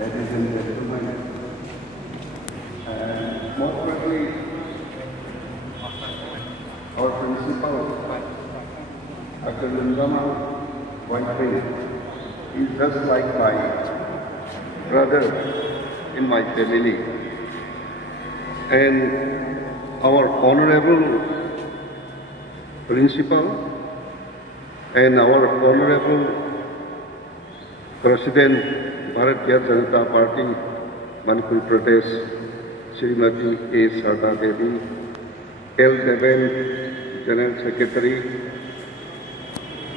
ladies and gentlemen, and most probably our principal, Dr. Lundama White, is just like my brother in my family. And our honorable principal and our honorable President Bharatiya Janata Party, Manipur Pradesh, Srimati A. Sarda Devi, L. Deven, General Secretary,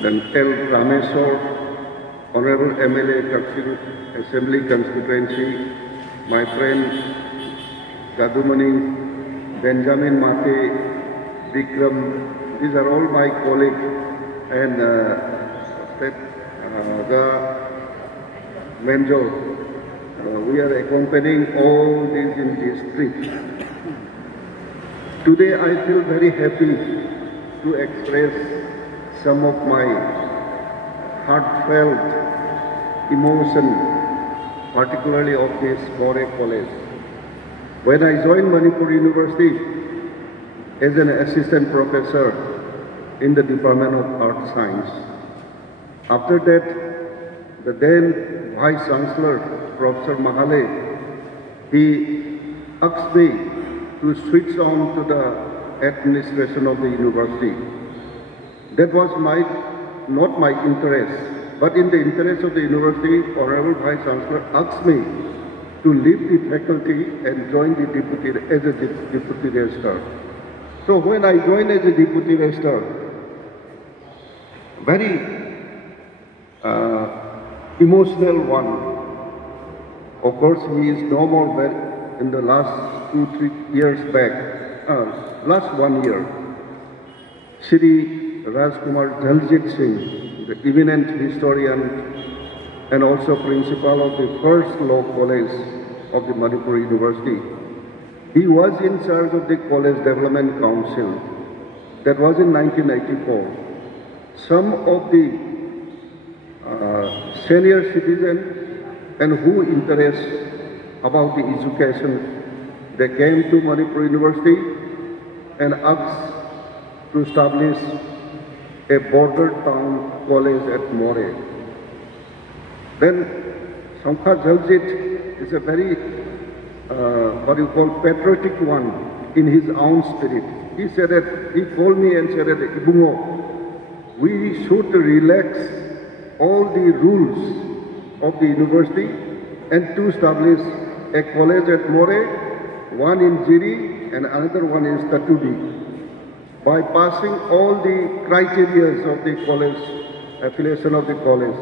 then L. Rameswar, Honorable MLA, Kapsil Assembly Constituency, my friend Gadumani, Benjamin Mate, Vikram, these are all my colleagues, and the Menjo, we are accompanying all these in this trip. Today I feel very happy to express some of my heartfelt emotion, particularly of this Moreh College. When I joined Manipur University as an assistant professor in the Department of Art Science, after that, the then Vice Chancellor, Professor Mahale, he asked me to switch on to the administration of the university. That was not my interest, but in the interest of the university, Honorable Vice Chancellor asked me to leave the faculty and join the as a deputy registrar. So when I joined as a deputy registrar, very emotional one. Of course, he is no more in the last 2-3 years back, last 1 year. Shri Rajkumar Daljit Singh, the eminent historian and also principal of the first law college of the Manipur University. He was in charge of the College Development Council. That was in 1994. Some of the senior citizens and who interest about the education, they came to Manipur University and asked to establish a border town college at Moreh. Then Sankha Jaljit is a very, patriotic one in his own spirit. He said that, he called me and said that, Ibungo, we should relax all the rules of the university and to establish a college at Moreh, one in Jiri and another one in Tatudi, by passing all the criteria of the college, affiliation of the college.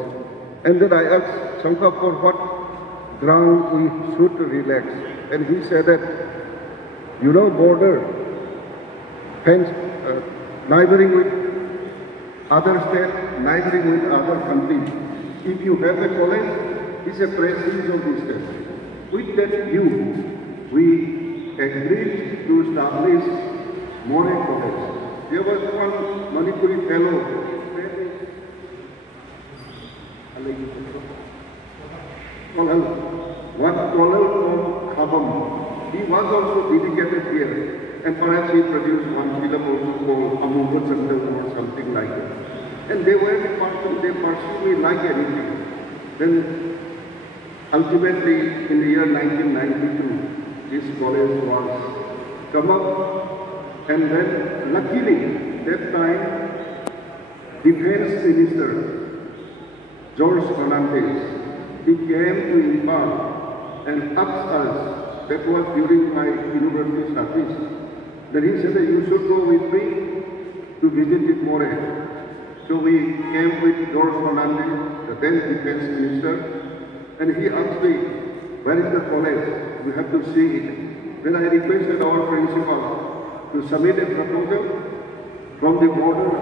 And then I asked Sankha for what ground we should relax. And he said that, you know, border, hence neighboring with other states, neighboring with other countries. If you have a college, it's a prestige of the state. With that view, we agreed to establish Moreh College. There was one Manipuri fellow, one scholar from Khabam. He was also dedicated here. And perhaps he produced one film also called Hon'ble or something like that. And they were the person, they pursued me like anything. Then ultimately in the year 1992, this college was come up, and then luckily that time Defense Minister George Fernandez, he came to Impal and asked us, that was during my university service, then he said that you should go with me to visit the Moreh. So we came with George Fernandez, the then Defense Minister, and he asked me, where is the college? We have to see it. Then I requested our principal to submit a proposal from the border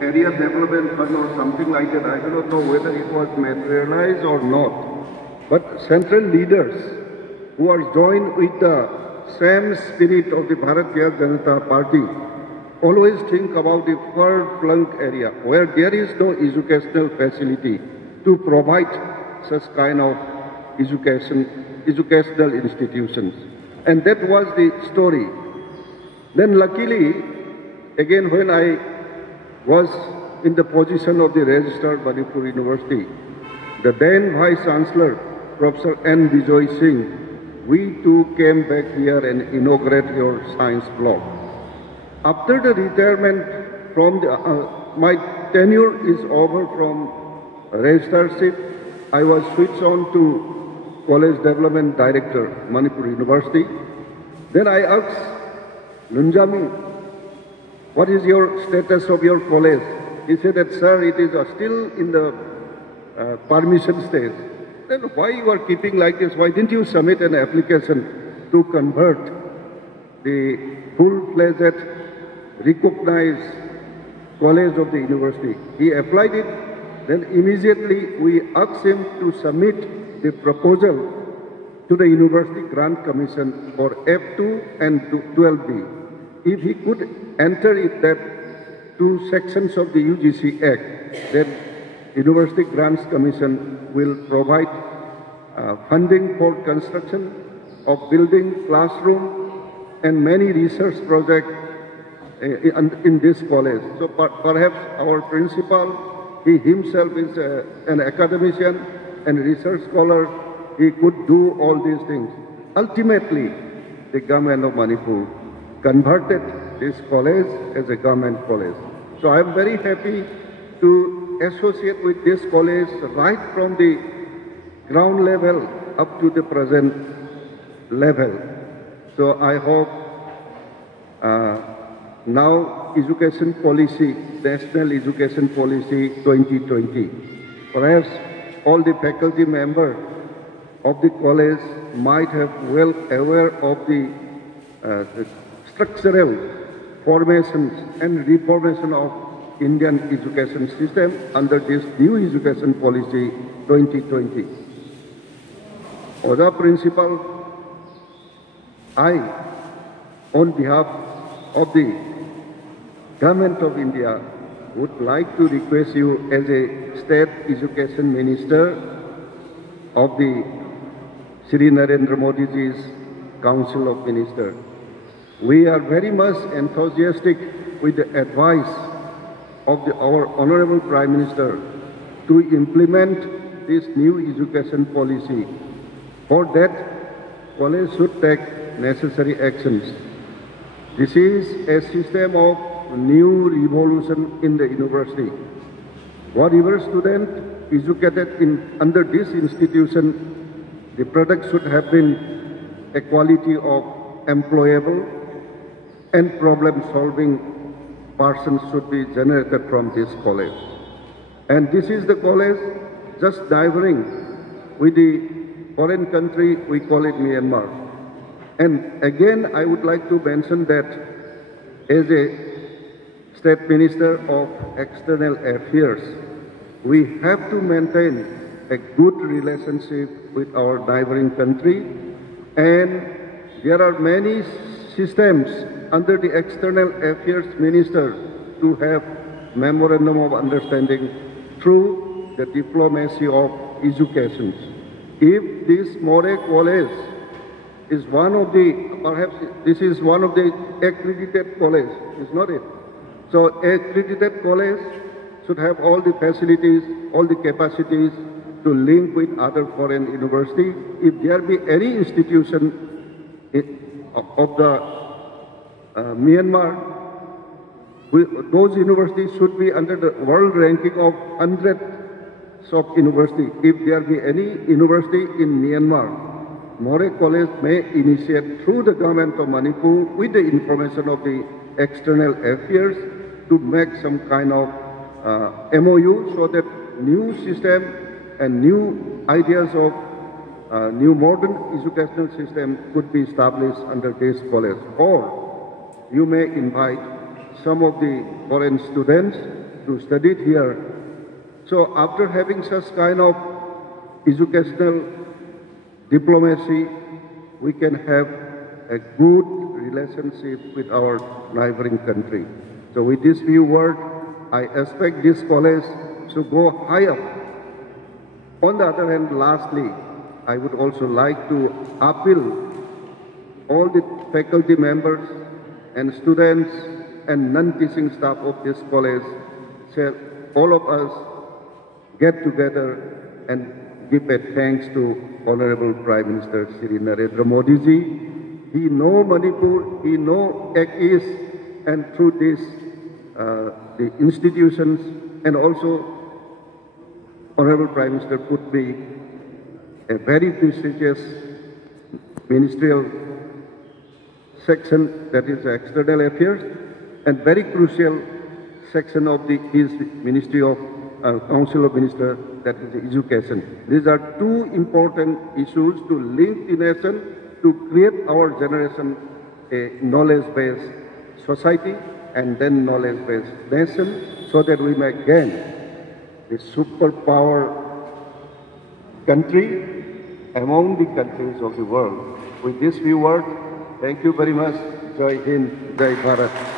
area development fund or something like that. I do not know whether it was materialized or not. But central leaders who are joined with the same spirit of the Bharatiya Janata Party always think about the far-flung area where there is no educational facility to provide such kind of educational institutions. And that was the story. Then luckily, again when I was in the position of the Registrar Manipur University, the then Vice Chancellor, Professor N. Bijoy Singh, we too came back here and inaugurated your science block. After the retirement from the, my tenure is over from registrarship, I was switched on to College Development Director, Manipur University. Then I asked Lunjami, what is your status of your college? He said that, sir, it is still in the permission stage. Then why you are keeping like this? Why didn't you submit an application to convert the full-fledged, recognized college of the university? He applied it. Then immediately we asked him to submit the proposal to the University Grant Commission for F2 and 12B. If he could enter it that two sections of the UGC Act, then University Grants Commission will provide funding for construction of building, classroom, and many research projects in this college. So perhaps our principal, he himself is an academician and research scholar. He could do all these things. Ultimately, the government of Manipur converted this college as a government college. So I am very happy to associate with this college right from the ground level up to the present level. So I hope now education policy, National Education Policy 2020, perhaps all the faculty members of the college might have well aware of the structural formations and reformation of Indian education system under this new education policy 2020. As a principal, I, on behalf of the Government of India, would like to request you as a State Education Minister of the Shri Narendra Modi ji's Council of Ministers. We are very much enthusiastic with the advice of our Honorable Prime Minister to implement this new education policy. For that, college should take necessary actions. This is a system of new revolution in the university. Whatever student educated under this institution, the product should have been a quality of employable and problem-solving persons should be generated from this college. And this is the college just neighboring with the foreign country, we call it Myanmar. And again, I would like to mention that as a State Minister of External Affairs, we have to maintain a good relationship with our neighboring country, and there are many systems under the External Affairs Minister to have memorandum of understanding through the diplomacy of education. If this Moreh College is one of the, perhaps this is one of the accredited college, is not it? So accredited college should have all the facilities, all the capacities to link with other foreign universities. If there be any institution of the Myanmar, those universities should be under the world ranking of 100 of university. If there be any university in Myanmar, Moreh College may initiate through the government of Manipur with the information of the External Affairs to make some kind of MOU so that new system and new ideas of new modern educational system could be established under this college. Or you may invite some of the foreign students to study here. So after having such kind of educational diplomacy, we can have a good relationship with our neighboring country. So with this few words, I expect this college to go high up. On the other hand, lastly, I would also like to appeal all the faculty members and students and non-teaching staff of this college, say all of us get together and give a thanks to Honorable Prime Minister Shri Narendra Modi ji. He know Manipur, he know Act East, and through this, the institutions and also Honorable Prime Minister could be a very prestigious ministerial section, that is External Affairs, and very crucial section of his Ministry of Council of Ministers, that is Education. These are two important issues to link the nation, to create our generation a knowledge-based society and then knowledge-based nation, so that we may gain the superpower country among the countries of the world. With this few words, thank you very much. Jai Hind, Jai Bharat.